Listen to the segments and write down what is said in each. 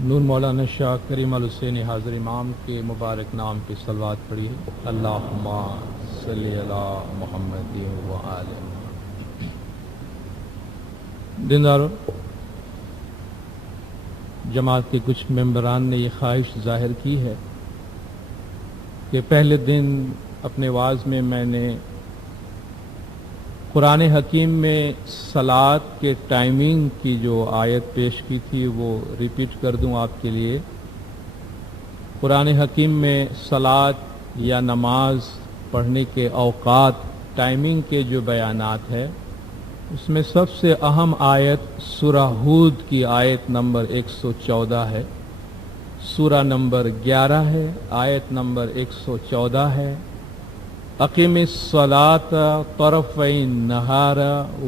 نور مولانا شاہ کریم الحسینی حاضر امام کے مبارک نام کی صلوات پڑھی ہے۔ اللہم صلی علی محمد و آل محمد۔ دیندارو، جماعت کے کچھ ممبران نے یہ خواہش ظاہر کی ہے کہ پہلے دن اپنے واعظ میں میں نے قرآن حکیم میں صلاۃ کے ٹائمنگ کی جو آیت پیش کی تھی وہ ریپیٹ کر دوں آپ کے لیے۔ قرآن حکیم میں صلاۃ یا نماز پڑھنے کے اوقات ٹائمنگ کے جو بیانات ہے، اس میں سب سے اہم آیت سورہ ہود کی آیت نمبر 114 ہے، سورہ نمبر 11 ہے، آیت نمبر 114 ہے۔ اقیم الصلاۃ طرفی النہار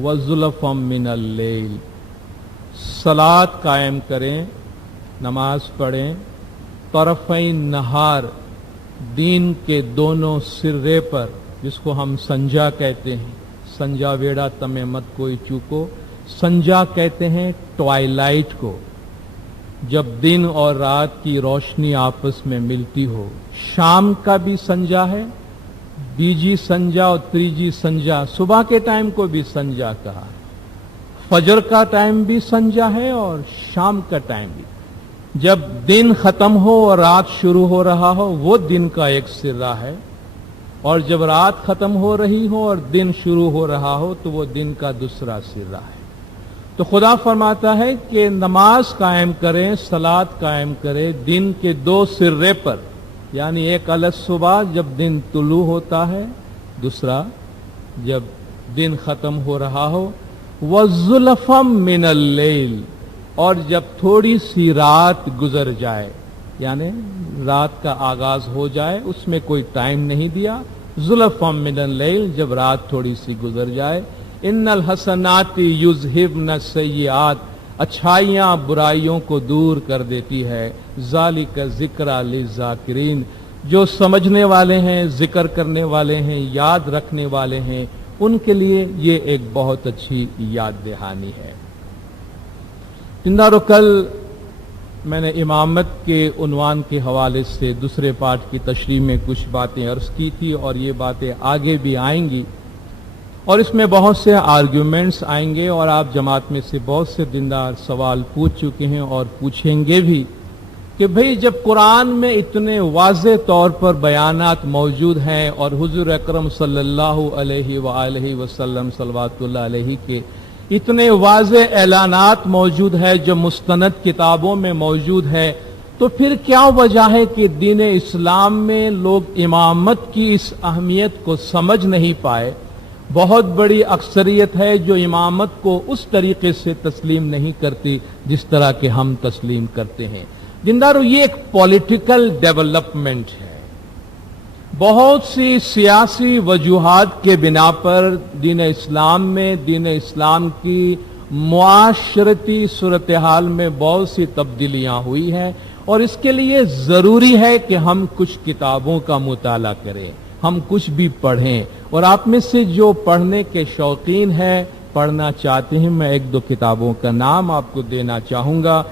وزلفا من اللیل، صلاۃ قائم کریں، نماز پڑھیں، طرفی النہار، دین کے دونوں سرے پر، جس کو ہم سنجا کہتے ہیں، سنجا ویڑا تمہیں مت کوئی چوکو، سنجا کہتے ہیں ٹوائلائٹ کو، جب دن اور رات کی روشنی آپس میں ملتی ہو۔ شام کا بھی سنجا ہے، بیجی سنجا اور تریجی سنجا، صبح کے ٹائم کو بھی سنجا کہا، فجر کا ٹائم بھی سنجا ہے اور شام کا ٹائم بھی۔ جب دن ختم ہو اور رات شروع ہو رہا ہو وہ دن کا ایک سرہ ہے، اور جب رات ختم ہو رہی ہو اور دن شروع ہو رہا ہو تو وہ دن کا دوسرا سرہ ہے۔ تو خدا فرماتا ہے کہ نماز قائم کریں، صلاۃ قائم کریں دن کے دو سرے پر، یعنی ایک صبح جب دن طلوع ہوتا ہے، دوسرا جب دن ختم ہو رہا ہو، وَزُلَفًا مِّنَ اللَّيْلِ، اور جب تھوڑی سی رات گزر جائے، یعنی رات کا آغاز ہو جائے، اس میں کوئی ٹائم نہیں دیا، زُلَفًا مِّنَ اللَّيْلِ، جب رات تھوڑی سی گزر جائے۔ اِنَّ الْحَسَنَاتِ يُذْهِبْنَ السَّيِّئَاتِ، اچھائیاں برائیوں کو دور کر دیتی ہے۔ ذالک ذکریٰ للذاکرین، جو سمجھنے والے ہیں، ذکر کرنے والے ہیں، یاد رکھنے والے ہیں، ان کے لیے یہ ایک بہت اچھی یاد دہانی ہے۔ دیندارو، کل میں نے امامت کے عنوان کے حوالے سے دوسرے پارٹ کی تشریح میں کچھ باتیں عرض کی تھی، اور یہ باتیں آگے بھی آئیں گی، اور اس میں بہت سے آرگیومنٹس آئیں گے، اور آپ جماعت میں سے بہت سے دیندار سوال پوچھ چکے ہیں اور پوچھیں گے بھی کہ بھئی جب قرآن میں اتنے واضح طور پر بیانات موجود ہیں، اور حضور اکرم صلی اللہ علیہ وآلہ وسلم صلوات اللہ علیہ کے اتنے واضح اعلانات موجود ہے جو مستند کتابوں میں موجود ہے، تو پھر کیا وجہ ہے کہ دین اسلام میں لوگ امامت کی اس اہمیت کو سمجھ نہیں پائے؟ بہت بڑی اکثریت ہے جو امامت کو اس طریقے سے تسلیم نہیں کرتی جس طرح کہ ہم تسلیم کرتے ہیں۔ دیندارو، یہ ایک پولیٹیکل ڈیولپمنٹ ہے۔ بہت سی سیاسی وجوہات کے بنا پر دین اسلام میں، دین اسلام کی معاشرتی صورتحال میں بہت سی تبدیلیاں ہوئی ہیں، اور اس کے لیے ضروری ہے کہ ہم کچھ کتابوں کا مطالعہ کریں، ہم کچھ بھی پڑھیں، اور آپ میں سے جو پڑھنے کے شوقین ہیں، پڑھنا چاہتے ہیں، میں ایک دو کتابوں کا نام آپ کو دینا چاہوں گا۔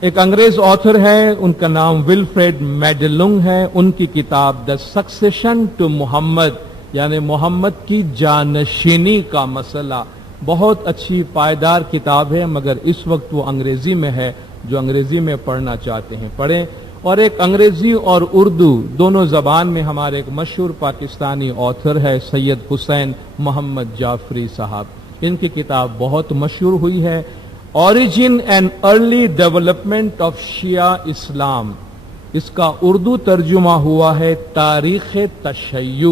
ایک انگریز آتھر ہے، ان کا نام ولفریڈ میڈلنگ ہے، ان کی کتاب دا سکسیشن ٹو محمد، یعنی محمد کی جانشینی کا مسئلہ، بہت اچھی پائیدار کتاب ہے، مگر اس وقت وہ انگریزی میں ہے، جو انگریزی میں پڑھنا چاہتے ہیں پڑھیں۔ اور ایک انگریزی اور اردو دونوں زبان میں ہمارے ایک مشہور پاکستانی آتھر ہے سید حسین محمد جعفری صاحب، ان کی کتاب بہت مشہور ہوئی ہے، origin and early development of Shia Islam, اس کا اردو ترجمہ ہوا ہے تاریخ تشیع،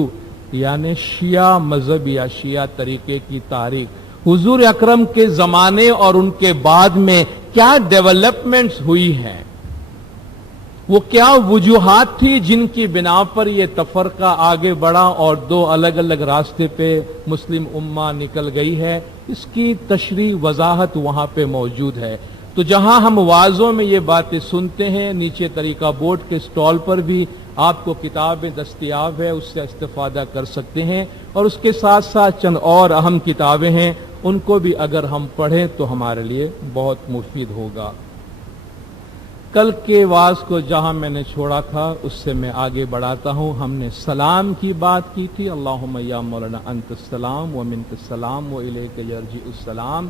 یعنی شیعہ مذہب یا شیعہ طریقے کی تاریخ، حضور اکرم کے زمانے اور ان کے بعد میں کیا ڈیولپمنٹس ہوئی ہیں، وہ کیا وجوہات تھی جن کی بنا پر یہ تفرقہ آگے بڑھا اور دو الگ الگ راستے پہ مسلم امہ نکل گئی ہے، اس کی تشریح وضاحت وہاں پہ موجود ہے۔ تو جہاں ہم واعظوں میں یہ باتیں سنتے ہیں، نیچے طریقہ بورڈ کے سٹال پر بھی آپ کو کتابیں دستیاب ہے، اس سے استفادہ کر سکتے ہیں، اور اس کے ساتھ ساتھ چند اور اہم کتابیں ہیں، ان کو بھی اگر ہم پڑھیں تو ہمارے لیے بہت مفید ہوگا۔ کل کے واز کو جہاں میں نے چھوڑا تھا اس سے میں آگے بڑھاتا ہوں. ہم نے سلام کی بات کی تھی. اللہم یا مولانا انت السلام و منک السلام و الیک یرجع السلام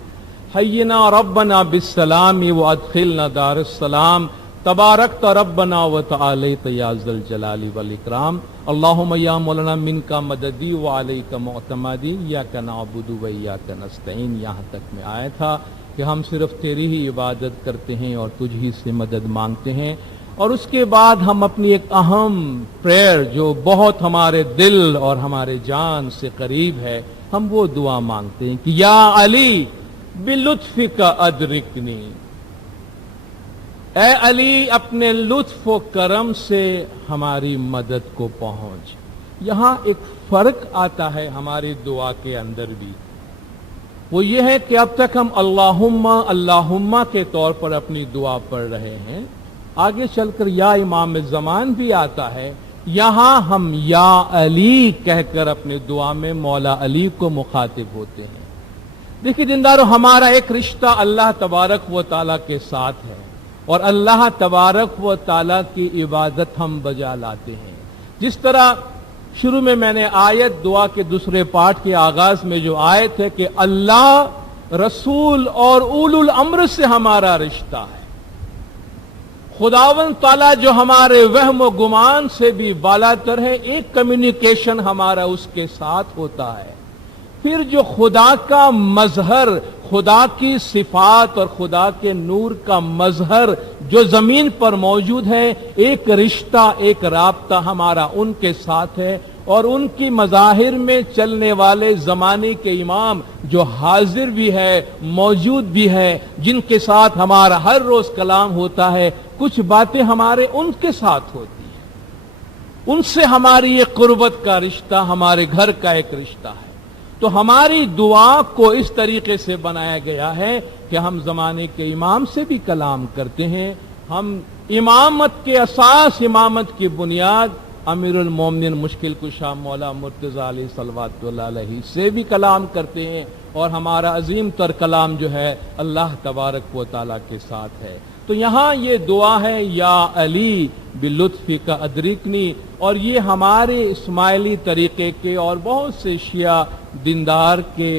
حینا ربنا بالسلام و ادخلنا دار السلام تبارکت ربنا و تعالیت یا ذی الجلال والاکرام. اللہم یا مولانا منک مددی و علیک معتمدی ایاک نعبد و ایاک نستعین. یہاں تک میں آیا تھا کہ ہم صرف تیری ہی عبادت کرتے ہیں اور تجھ ہی سے مدد مانگتے ہیں. اور اس کے بعد ہم اپنی ایک اہم پریئر جو بہت ہمارے دل اور ہمارے جان سے قریب ہے، ہم وہ دعا مانگتے ہیں کہ یا علی بلطفک ادرکنی، اے علی اپنے لطف و کرم سے ہماری مدد کو پہنچ. یہاں ایک فرق آتا ہے ہماری دعا کے اندر بھی، وہ یہ ہے کہ اب تک ہم اللہم اللہم کے طور پر اپنی دعا پڑھ رہے ہیں. آگے چل کر یا امام زمان بھی آتا ہے. یہاں ہم یا علی کہہ کر اپنی دعا میں مولا علی کو مخاطب ہوتے ہیں. دیکھیے دیندارو، ہمارا ایک رشتہ اللہ تبارک و تعالیٰ کے ساتھ ہے اور اللہ تبارک و تعالیٰ کی عبادت ہم بجا لاتے ہیں. جس طرح شروع میں نے آیت دعا کے دوسرے پارٹ کے آغاز میں جو آیت ہے کہ اللہ رسول اور اولو الامر سے ہمارا رشتہ ہے. خداوند تعالیٰ جو ہمارے وہم و گمان سے بھی بالا تر ہے، ایک کمیونیکیشن ہمارا اس کے ساتھ ہوتا ہے. پھر جو خدا کا مظہر، خدا کی صفات اور خدا کے نور کا مظہر جو زمین پر موجود ہے، ایک رشتہ ایک رابطہ ہمارا ان کے ساتھ ہے. اور ان کی مظاہر میں چلنے والے زمانے کے امام جو حاضر بھی ہے، موجود بھی ہے، جن کے ساتھ ہمارا ہر روز کلام ہوتا ہے، کچھ باتیں ہمارے ان کے ساتھ ہوتی ہیں. ان سے ہماری یہ قربت کا رشتہ ہمارے گھر کا ایک رشتہ ہے. تو ہماری دعا کو اس طریقے سے بنایا گیا ہے کہ ہم زمانے کے امام سے بھی کلام کرتے ہیں. ہم امامت کے اساس، امامت کی بنیاد امیر المومنین مشکل کشا مولا مرتضی علیہ صلوات اللہ علیہ سے بھی کلام کرتے ہیں. اور ہمارا عظیم تر کلام جو ہے اللہ تبارک و تعالیٰ کے ساتھ ہے. تو یہاں یہ دعا ہے یا علی بلطفک ادرکنی، اور یہ ہمارے اسماعیلی طریقے کے اور بہت سے شیعہ دیندار کے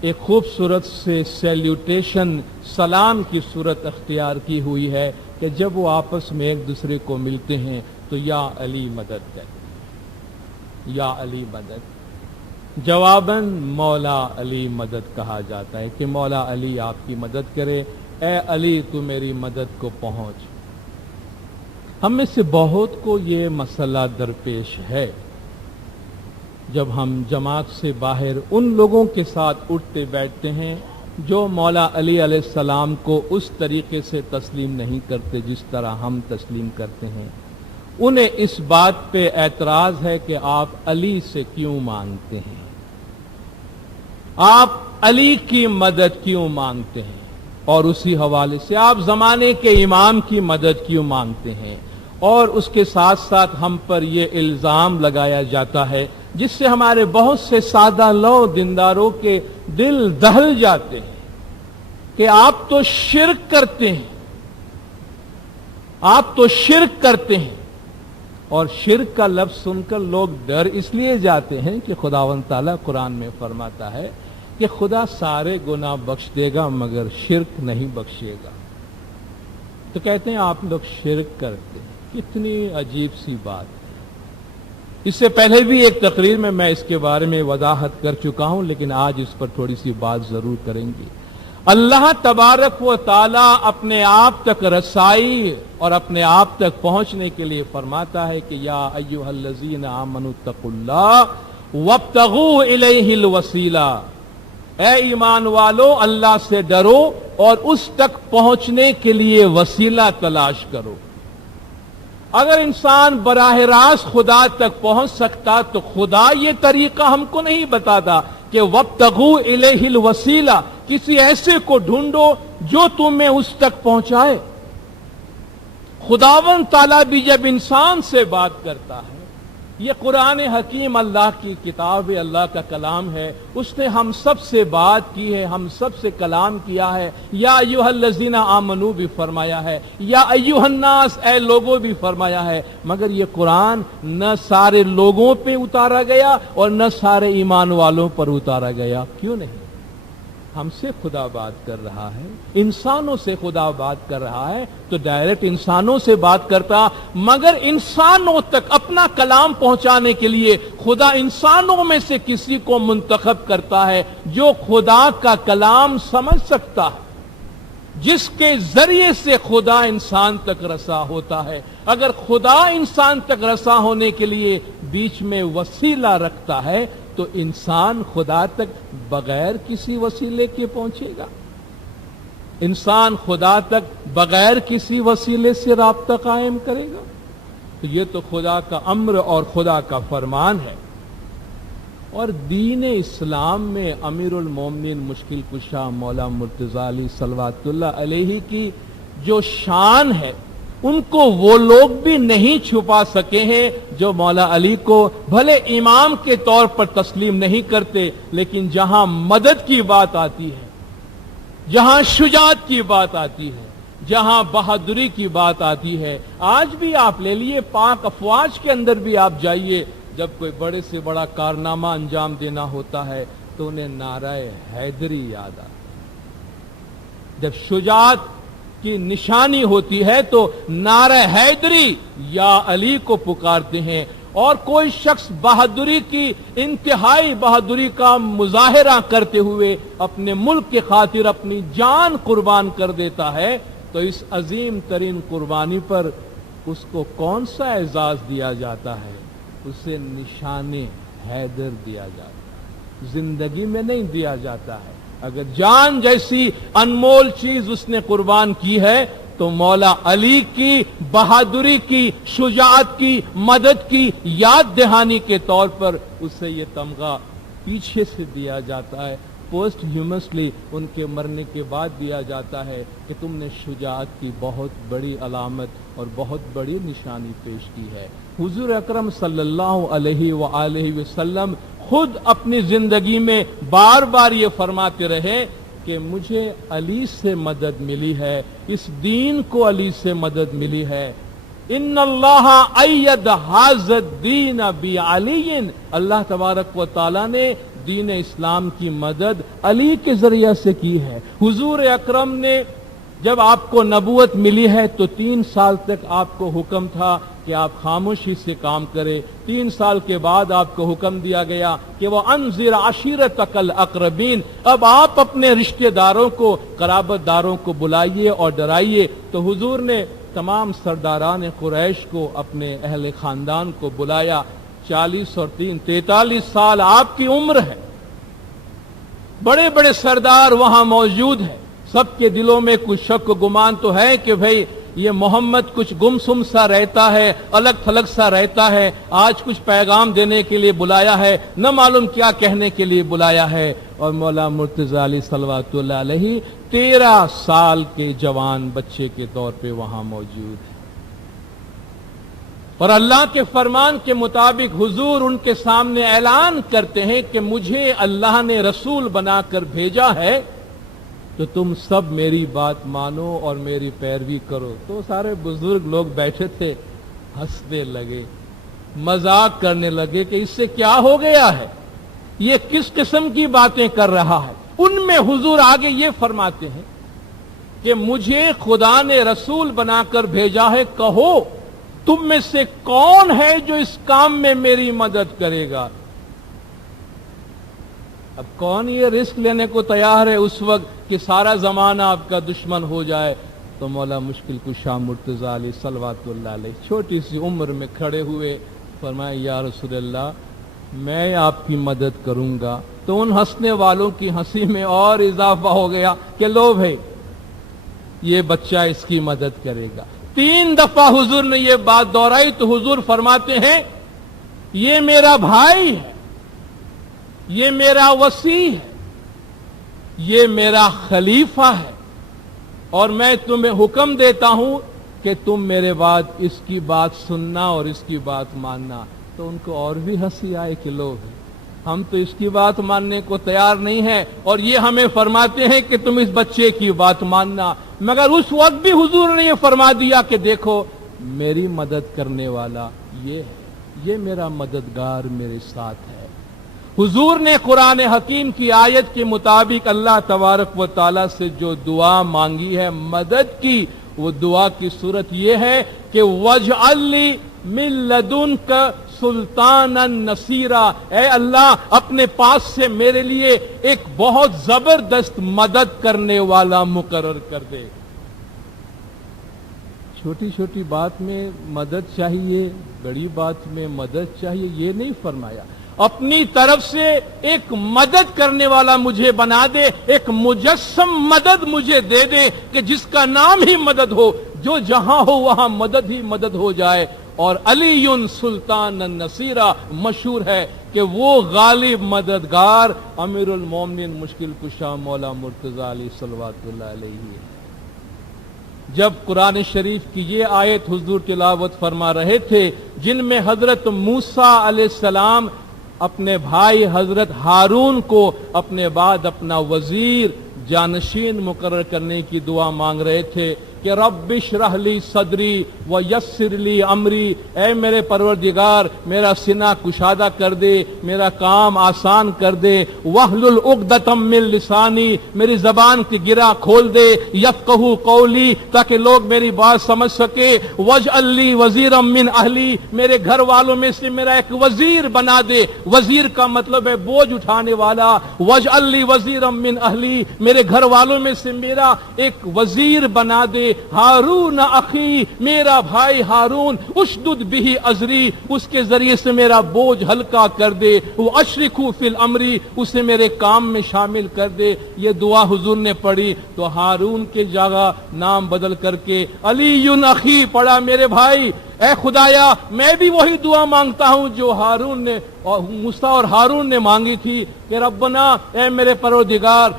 ایک خوبصورت سے سیلیوٹیشن، سلام کی صورت اختیار کی ہوئی ہے کہ جب وہ آپس میں ایک دوسرے کو ملتے ہیں تو یا علی مدد کہتے ہیں. یا علی مدد جواباً مولا علی مدد کہا جاتا ہے کہ مولا علی آپ کی مدد کرے. اے علی تو میری مدد کو پہنچ. ہم میں سے بہت کو یہ مسئلہ درپیش ہے جب ہم جماعت سے باہر ان لوگوں کے ساتھ اٹھتے بیٹھتے ہیں جو مولا علی علیہ السلام کو اس طریقے سے تسلیم نہیں کرتے جس طرح ہم تسلیم کرتے ہیں. انہیں اس بات پہ اعتراض ہے کہ آپ علی سے کیوں مانگتے ہیں، آپ علی کی مدد کیوں مانگتے ہیں، اور اسی حوالے سے آپ زمانے کے امام کی مدد کیوں مانگتے ہیں. اور اس کے ساتھ ساتھ ہم پر یہ الزام لگایا جاتا ہے جس سے ہمارے بہت سے سادہ لو دینداروں کے دل دہل جاتے ہیں کہ آپ تو شرک کرتے ہیں، آپ تو شرک کرتے ہیں. اور شرک کا لفظ سن کر لوگ ڈر اس لیے جاتے ہیں کہ خداوند تعالیٰ قرآن میں فرماتا ہے کہ خدا سارے گناہ بخش دے گا مگر شرک نہیں بخشے گا. تو کہتے ہیں آپ لوگ شرک کرتے ہیں. کتنی عجیب سی بات ہے. اس سے پہلے بھی ایک تقریر میں اس کے بارے میں وضاحت کر چکا ہوں، لیکن آج اس پر تھوڑی سی بات ضرور کریں گے. اللہ تبارک و تعالی اپنے آپ تک رسائی اور اپنے آپ تک پہنچنے کے لیے فرماتا ہے کہ یا ایھا الذین آمنوا اتقوا اللہ وابتغوا الیہ الوسیلہ، اے ایمان والو اللہ سے ڈرو اور اس تک پہنچنے کے لیے وسیلہ تلاش کرو. اگر انسان براہ راست خدا تک پہنچ سکتا تو خدا یہ طریقہ ہم کو نہیں بتاتا کہ وابتغوا الیہ الوسیلہ، کسی ایسے کو ڈھونڈو جو تمہیں اس تک پہنچائے. خداوند تعالیٰ بھی جب انسان سے بات کرتا ہے یہ قرآن حکیم اللہ کی کتاب ہے، اللہ کا کلام ہے، اس نے ہم سب سے بات کی ہے، ہم سب سے کلام کیا ہے۔ یا ایھا الذین آمنو بھی فرمایا ہے، یا ایھا الناس اے لوگوں بھی فرمایا ہے، مگر یہ قرآن نہ سارے لوگوں پہ اتارا گیا اور نہ سارے ایمان والوں پر اتارا گیا۔ کیوں نہیں؟ ہم سے خدا بات کر رہا ہے، انسانوں سے خدا بات کر رہا ہے تو ڈائریکٹ انسانوں سے بات کرتا، مگر انسانوں تک اپنا کلام پہنچانے کے لیے خدا انسانوں میں سے کسی کو منتخب کرتا ہے جو خدا کا کلام سمجھ سکتا ہے، جس کے ذریعے سے خدا انسان تک رسا ہوتا ہے۔ اگر خدا انسان تک رسا ہونے کے لیے بیچ میں وسیلہ رکھتا ہے تو انسان خدا تک بغیر کسی وسیلے کے پہنچے گا؟ انسان خدا تک بغیر کسی وسیلے سے رابطہ قائم کرے گا؟ تو یہ تو خدا کا امر اور خدا کا فرمان ہے۔ اور دین اسلام میں امیر المومنین مشکل کشا مولا مرتضی علی صلوات اللہ علیہ کی جو شان ہے، ان کو وہ لوگ بھی نہیں چھپا سکے ہیں جو مولا علی کو بھلے امام کے طور پر تسلیم نہیں کرتے، لیکن جہاں مدد کی بات آتی ہے، جہاں شجاعت کی بات آتی ہے، جہاں بہادری کی بات آتی ہے، آج بھی آپ لے لیے پاک افواج کے اندر بھی آپ جائیے، جب کوئی بڑے سے بڑا کارنامہ انجام دینا ہوتا ہے تو انہیں نعرہ حیدری یاد آتا ہے۔ جب شجاعت کی نشانی ہوتی ہے تو نعرہ حیدری یا علی کو پکارتے ہیں، اور کوئی شخص بہادری کی انتہائی بہادری کا مظاہرہ کرتے ہوئے اپنے ملک کی خاطر اپنی جان قربان کر دیتا ہے تو اس عظیم ترین قربانی پر اس کو کون سا اعزاز دیا جاتا ہے؟ اسے نشان حیدر دیا جاتا ہے، زندگی میں نہیں دیا جاتا ہے۔ اگر جان جیسی انمول چیز اس نے قربان کی ہے تو مولا علی کی بہادری کی، شجاعت کی، مدد کی یاد دہانی کے طور پر اسے یہ تمغہ پیچھے سے دیا جاتا ہے، پوسٹ ہیومسلی ان کے مرنے کے بعد دیا جاتا ہے کہ تم نے شجاعت کی بہت بڑی علامت اور بہت بڑی نشانی پیش کی ہے۔ حضور اکرم صلی اللہ علیہ وآلہ وسلم خود اپنی زندگی میں بار بار یہ فرماتے رہے کہ مجھے علی سے مدد ملی ہے، اس دین کو علی سے مدد ملی ہے۔ ان اللہ اید ھذا الدین بعلی، اللہ تبارک و تعالی نے دین اسلام کی مدد علی کے ذریعے سے کی ہے۔ حضور اکرم نے جب آپ کو نبوت ملی ہے تو 3 سال تک آپ کو حکم تھا کہ آپ خاموشی سے کام کرے۔ 3 سال کے بعد آپ کو حکم دیا گیا کہ وہ انذر عشیرتک الاقربین، اب آپ اپنے رشتہ داروں کو، قرابت داروں کو بلائیے اور ڈرائیے۔ تو حضور نے تمام سرداران قریش کو، اپنے اہل خاندان کو بلایا۔ 40 اور 43 سال آپ کی عمر ہے، بڑے بڑے سردار وہاں موجود ہیں، سب کے دلوں میں کچھ شک و گمان تو ہے کہ بھئی یہ محمد کچھ گمسم سا رہتا ہے، الگ تھلگ سا رہتا ہے، آج کچھ پیغام دینے کے لیے بلایا ہے، نہ معلوم کیا کہنے کے لیے بلایا ہے۔ اور مولا مرتضی علی صلوات اللہ علیہ 13 سال کے جوان بچے کے طور پہ وہاں موجود ہے، اور اللہ کے فرمان کے مطابق حضور ان کے سامنے اعلان کرتے ہیں کہ مجھے اللہ نے رسول بنا کر بھیجا ہے تو تم سب میری بات مانو اور میری پیروی کرو۔ تو سارے بزرگ لوگ بیٹھے تھے، ہنسنے لگے، مذاق کرنے لگے کہ اس سے کیا ہو گیا ہے، یہ کس قسم کی باتیں کر رہا ہے۔ ان میں حضور آگے یہ فرماتے ہیں کہ مجھے خدا نے رسول بنا کر بھیجا ہے، کہو تم میں سے کون ہے جو اس کام میں میری مدد کرے گا؟ اب کون یہ رسک لینے کو تیار ہے اس وقت کہ سارا زمانہ آپ کا دشمن ہو جائے؟ تو مولا مشکل کشا مرتضی علی صلوات اللہ علیہ چھوٹی سی عمر میں کھڑے ہوئے، فرمایا یا رسول اللہ میں آپ کی مدد کروں گا۔ تو ان ہنسنے والوں کی ہنسی میں اور اضافہ ہو گیا کہ لو بھائی یہ بچہ اس کی مدد کرے گا۔ 3 دفعہ حضور نے یہ بات دہرائی تو حضور فرماتے ہیں یہ میرا بھائی ہے، یہ میرا وصی ہے، یہ میرا خلیفہ ہے، اور میں تمہیں حکم دیتا ہوں کہ تم میرے بعد اس کی بات سننا اور اس کی بات ماننا۔ تو ان کو اور بھی ہنسی آئے کہ لوگ ہم تو اس کی بات ماننے کو تیار نہیں ہیں، اور یہ ہمیں فرماتے ہیں کہ تم اس بچے کی بات ماننا. مگر اس وقت بھی حضور نے یہ فرما دیا کہ دیکھو میری مدد کرنے والا یہ ہے، یہ میرا مددگار میرے ساتھ ہے. حضور نے قرآن حکیم کی آیت کے مطابق اللہ تبارک و تعالی سے جو دعا مانگی ہے مدد کی، وہ دعا کی صورت یہ ہے کہ وَاجْعَلْ لِي مِن لَّدُنْكَ سُلْطَانًا نَصِيرًا، اے اللہ اپنے پاس سے میرے لیے ایک بہت زبردست مدد کرنے والا مقرر کر دے. چھوٹی چھوٹی بات میں مدد چاہیے، بڑی بات میں مدد چاہیے، یہ نہیں فرمایا. اپنی طرف سے ایک مدد کرنے والا مجھے بنا دے، ایک مجسم مدد مجھے دے دے کہ جس کا نام ہی مدد ہو، جو جہاں ہو وہاں مدد ہی مدد ہو جائے. اور علی سلطان النصیرہ مشہور ہے کہ وہ غالب مددگار امیر المومنین مشکل کشا مولا مرتضی علیہ صلوات اللہ علیہ. جب قرآن شریف کی یہ آیت حضور تلاوت فرما رہے تھے جن میں حضرت موسیٰ علیہ السلام اپنے بھائی حضرت ہارون کو اپنے بعد اپنا وزیر جانشین مقرر کرنے کی دعا مانگ رہے تھے کہ رب اشرح لی صدری ویسر لی امری، اے میرے پروردگار میرا سینہ کشادہ کر دے، میرا کام آسان کر دے. واحلل عقدۃ من لسانی، میری زبان کی گرہ کھول دے. یفقہوا قولی، تاکہ لوگ میری بات سمجھ سکے. واجعل لی وزیرا من اہلی، میرے گھر والوں میں سے میرا ایک وزیر بنا دے. وزیر کا مطلب ہے بوجھ اٹھانے والا. واجعل لی وزیرا من اہلی، میرے گھر والوں میں سے میرا ایک وزیر بنا دے. ہارون اخی، میرا بھائی ہارون. اشدد بہ ازری، اس کے ذریعے سے میرا بوجھ ہلکا کر دے. وہ اشرکوا فی الامری، اسے میرے کام میں شامل کر دے. یہ دعا حضور نے پڑھی تو ہارون کے جگہ نام بدل کر کے علی اخی پڑھا، میرے بھائی. اے خدایا میں بھی وہی دعا مانگتا ہوں جو ہارون نے اور موسیٰ اور ہارون نے مانگی تھی کہ ربنا، اے میرے پروردگار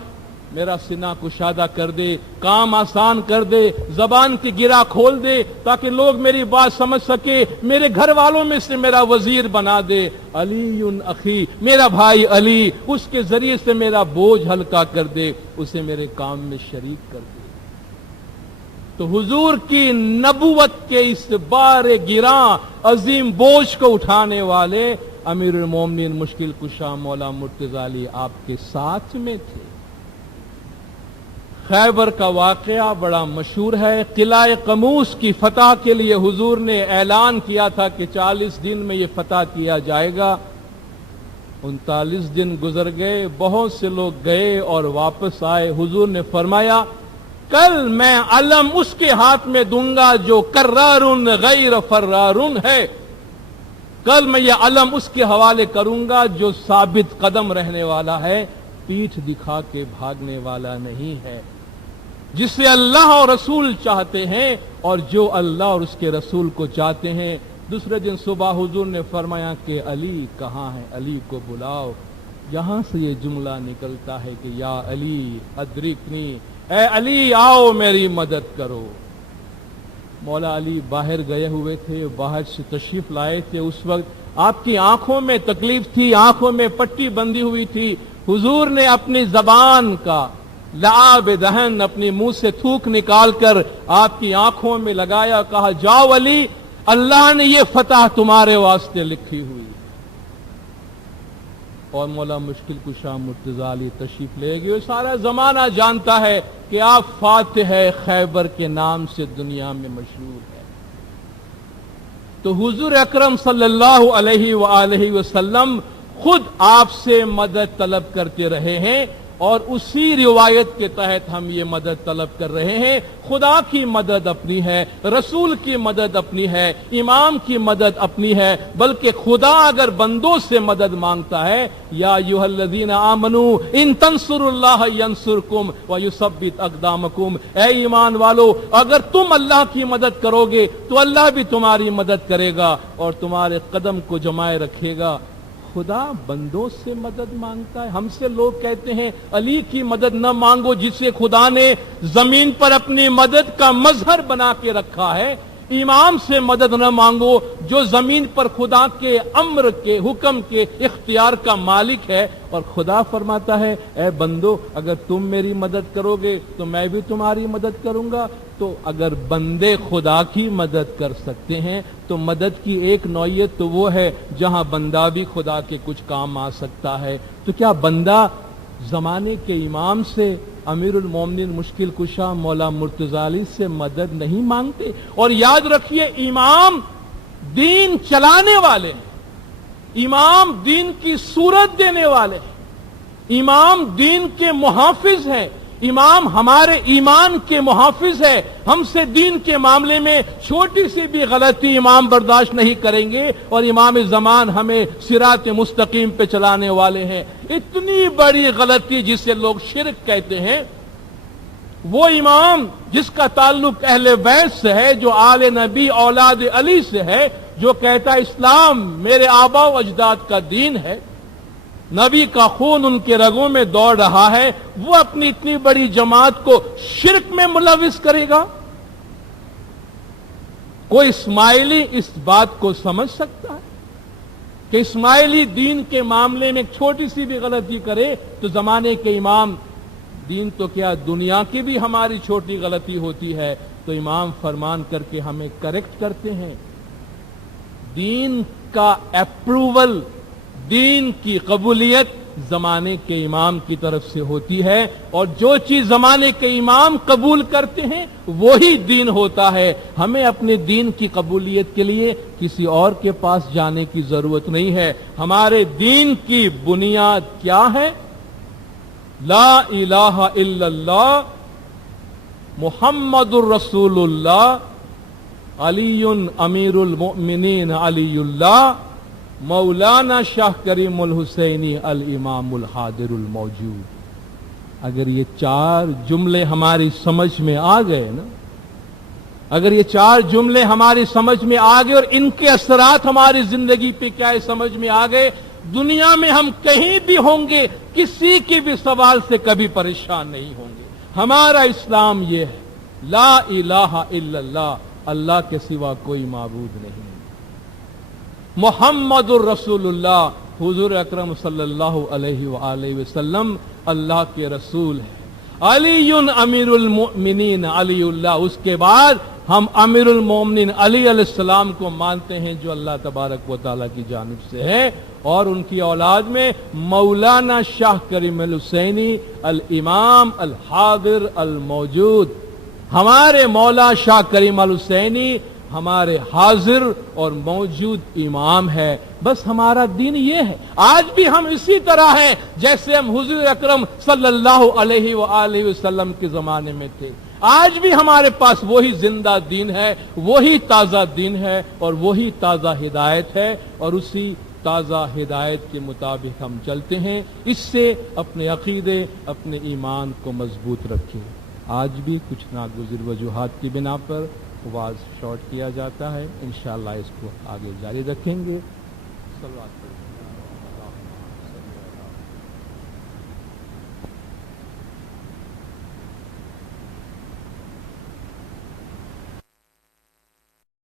میرا سینہ کشادہ کر دے، کام آسان کر دے، زبان کی گرہ کھول دے تاکہ لوگ میری بات سمجھ سکے. میرے گھر والوں میں سے میرا وزیر بنا دے. علی اخی، میرا بھائی علی، اس کے ذریعے سے میرا بوجھ ہلکا کر دے، اسے میرے کام میں شریک کر دے. تو حضور کی نبوت کے اس بار گراں عظیم بوجھ کو اٹھانے والے امیر المومنین مشکل کشا مولا مرتضی علی آپ کے ساتھ میں تھے. خیبر کا واقعہ بڑا مشہور ہے. قلعہ قموس کی فتح کے لیے حضور نے اعلان کیا تھا کہ 40 دن میں یہ فتح کیا جائے گا. 39 دن گزر گئے، بہت سے لوگ گئے اور واپس آئے. حضور نے فرمایا کل میں علم اس کے ہاتھ میں دوں گا جو کرارن غیر فرارن ہے. کل میں یہ علم اس کے حوالے کروں گا جو ثابت قدم رہنے والا ہے، پیٹھ دکھا کے بھاگنے والا نہیں ہے. جسے اللہ اور رسول چاہتے ہیں اور جو اللہ اور اس کے رسول کو چاہتے ہیں. دوسرے دن صبح حضور نے فرمایا کہ علی کہاں ہے، علی کو بلاؤ. یہاں سے یہ جملہ نکلتا ہے کہ یا علی ادرکنی، اے علی آؤ میری مدد کرو. مولا علی باہر گئے ہوئے تھے، باہر سے تشریف لائے تھے. اس وقت آپ کی آنکھوں میں تکلیف تھی، آنکھوں میں پٹی بندھی ہوئی تھی. حضور نے اپنی زبان کا لعاب دہن اپنی منہ سے تھوک نکال کر آپ کی آنکھوں میں لگایا، کہا جاؤ علی، اللہ نے یہ فتح تمہارے واسطے لکھی ہوئی. اور مولا مشکل کشا مرتضی علی تشریف لے گئے. سارا زمانہ جانتا ہے کہ آپ فاتح خیبر کے نام سے دنیا میں مشہور ہے. تو حضور اکرم صلی اللہ علیہ وآلہ وسلم خود آپ سے مدد طلب کرتے رہے ہیں اور اسی روایت کے تحت ہم یہ مدد طلب کر رہے ہیں. خدا کی مدد اپنی ہے، رسول کی مدد اپنی ہے، امام کی مدد اپنی ہے، بلکہ خدا اگر بندوں سے مدد مانگتا ہے، یا ایھا الذین آمنوا ان تنصروا اللہ ینصرکم ویثبت اقدامکم، اے ایمان والو اگر تم اللہ کی مدد کرو گے تو اللہ بھی تمہاری مدد کرے گا اور تمہارے قدم کو جمائے رکھے گا. خدا بندوں سے مدد مانگتا ہے. ہم سے لوگ کہتے ہیں علی کی مدد نہ مانگو جسے خدا نے زمین پر اپنی مدد کا مظہر بنا کے رکھا ہے. امام سے مدد نہ مانگو جو زمین پر خدا کے امر کے حکم کے اختیار کا مالک ہے. اور خدا فرماتا ہے اے بندو اگر تم میری مدد کرو گے تو میں بھی تمہاری مدد کروں گا. تو اگر بندے خدا کی مدد کر سکتے ہیں تو مدد کی ایک نوعیت تو وہ ہے جہاں بندہ بھی خدا کے کچھ کام آ سکتا ہے. تو کیا بندہ زمانے کے امام سے امیر المومنین مشکل کشا مولا مرتضی علی سے مدد نہیں مانگتے؟ اور یاد رکھیے امام دین چلانے والے ہیں، امام دین کی صورت دینے والے ہیں، امام دین کے محافظ ہیں، امام ہمارے ایمان کے محافظ ہے. ہم سے دین کے معاملے میں چھوٹی سی بھی غلطی امام برداشت نہیں کریں گے اور امام زمان ہمیں صراط مستقیم پہ چلانے والے ہیں. اتنی بڑی غلطی جسے لوگ شرک کہتے ہیں، وہ امام جس کا تعلق اہل بیت سے ہے، جو آل نبی اولاد علی سے ہے، جو کہتا ہے اسلام میرے آبا و اجداد کا دین ہے، نبی کا خون ان کے رگوں میں دوڑ رہا ہے، وہ اپنی اتنی بڑی جماعت کو شرک میں ملوث کرے گا؟ کوئی اسماعیلی اس بات کو سمجھ سکتا ہے کہ اسماعیلی دین کے معاملے میں ایک چھوٹی سی بھی غلطی کرے تو زمانے کے امام، دین تو کیا دنیا کی بھی ہماری چھوٹی غلطی ہوتی ہے تو امام فرمان کر کے ہمیں کریکٹ کرتے ہیں. دین کا اپروول، دین کی قبولیت زمانے کے امام کی طرف سے ہوتی ہے، اور جو چیز زمانے کے امام قبول کرتے ہیں وہی دین ہوتا ہے. ہمیں اپنے دین کی قبولیت کے لیے کسی اور کے پاس جانے کی ضرورت نہیں ہے. ہمارے دین کی بنیاد کیا ہے؟ لا الہ الا اللہ محمد الرسول اللہ علی امیر المؤمنین علی اللہ مولانا شاہ کریم الحسینی الامام الحاضر الموجود. اگر یہ چار جملے ہماری سمجھ میں آ گئے نا، اگر یہ چار جملے ہماری سمجھ میں آ گئے اور ان کے اثرات ہماری زندگی پہ کیا ہے سمجھ میں آ گئے، دنیا میں ہم کہیں بھی ہوں گے کسی کی بھی سوال سے کبھی پریشان نہیں ہوں گے. ہمارا اسلام یہ ہے لا الہ الا اللہ، اللہ کے سوا کوئی معبود نہیں، محمد الرسول اللہ حضور اکرم صلی اللہ علیہ وآلہ وسلم اللہ کے رسول ہیں، علی امیر المؤمنین علی اللہ. اس کے بعد ہم امیر المومنین علی علیہ السلام کو مانتے ہیں جو اللہ تبارک و تعالیٰ کی جانب سے ہے، اور ان کی اولاد میں مولانا شاہ کریم الحسینی الامام الحاضر الموجود. ہمارے مولا شاہ کریم الحسینی ہمارے حاضر اور موجود امام ہے. بس ہمارا دین یہ ہے. آج بھی ہم اسی طرح ہیں جیسے ہم حضور اکرم صلی اللہ علیہ وآلہ وسلم کے زمانے میں تھے. آج بھی ہمارے پاس وہی زندہ دین ہے، وہی تازہ دین ہے اور وہی تازہ ہدایت ہے، اور اسی تازہ ہدایت کے مطابق ہم چلتے ہیں. اس سے اپنے عقیدے، اپنے ایمان کو مضبوط رکھیں. آج بھی کچھ ناگزیر وجوہات کی بنا پر واز شارٹ کیا جاتا ہے، انشاءاللہ اس کو آگے جاری رکھیں گے. صلوات